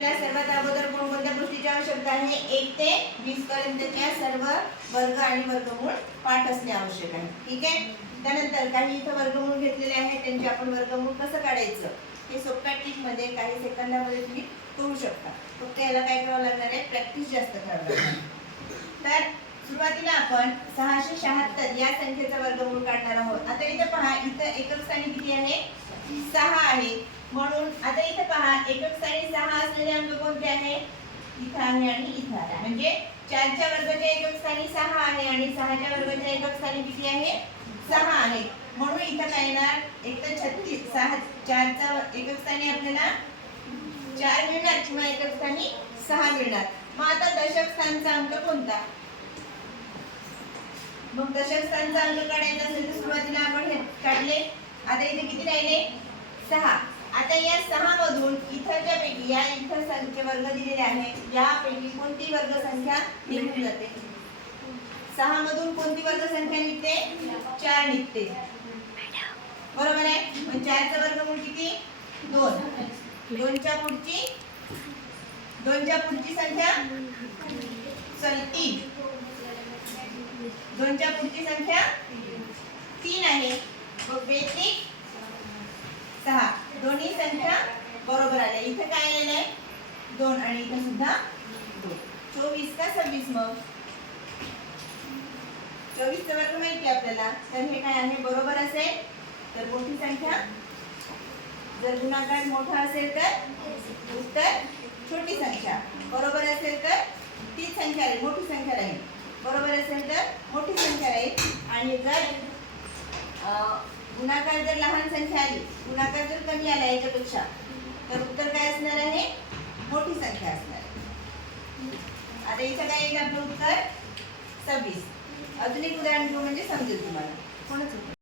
सर्वात अगोदर कोणकोणत्या गोष्टीची आवश्यकता आहे? 1 ते 20 पर्यंतच्या सर्व वर्ग आणि वर्गमूळ पाठ असणे आवश्यक आहे. ठीक आहे. त्यानंतर काही इथे वर्गमूळ घेतलेले आहेत, त्यांचे आपण वर्गमूळ कसं काढायचं हे सोप्या ट्रिक मध्ये काही सेकंदामध्ये तुम्ही करू शकता. फक्त याला काय करावं लागणार आहे? प्रॅक्टिस जास्त करावी लागणार. तर सुरुवातीला आपण 676 या संख्येचा वर्गमूळ काढणार आहोत. आता इथे पहा, इथे एकक स्थानी किती आहे? 6 आहे. म्हणून आता इथे पहा, एकक स्थानी 6 असलेले अंक कोणते आहे? इथे आहे आणि इथे आहे. म्हणजे 4 च्या वर्गाच्या एकक स्थानी 6 आहे आणि 6 च्या वर्गाच्या एकक स्थानी किती आहे? 6 आहे. म्हणून इथे काय येणार? एक तर 36 6 4 चा एकक स्थानी आपल्याला 4 मिळणार किंवा एकक स्थानी 6 मिळणार. मग आता दशक स्थानचा अंक कोणता? मग दशक स्थानचा अंक काढायचा असेल तर सुरुवातीला आपण हे काढले. आता इथे किती राहिले? 6. आता या 6 मधून इथच्या पैकी या इथं संख्या वर्ग दिलेले आहेत, यापैकी कोणती वर्ग संख्या निघून जाते? 6 मधून कोणती वर्ग संख्या निघते? 4 निघते. बरोबर आहे. मग 4 चा वर्गमूळ किती? 2. 2 च्या पुढची संख्या 3. 2 च्या पुढची संख्या 3 आहे. मग बेसिक 6. दोन्ही संख्या बरोबर आल्या. इथे काय आलेलं आहे? 2 आणि इथे सुद्धा 2. 24 का 26? मग 24 चा वर्ग माहिती आपल्याला. तर हे काय आहे? बरोबर असेल तर मोठी संख्या, जर गुणाकार मोठा असेल तर उत्तर छोटी संख्या, बरोबर असेल तर तीच संख्या राहील, मोठी संख्या राहील. बरोबर असेल तर मोठी संख्या राहील. आणि जर गुणाकार जर लहान संख्या आली, गुणाकार जर कमी आला याच्यापेक्षा, तर उत्तर काय असणार आहे? मोठी संख्या असणार आहे. आता इथं काय येईल आपलं उत्तर? 26. अजून एक उदाहरण घेऊ म्हणजे समजेल तुम्हाला. कोणाचं?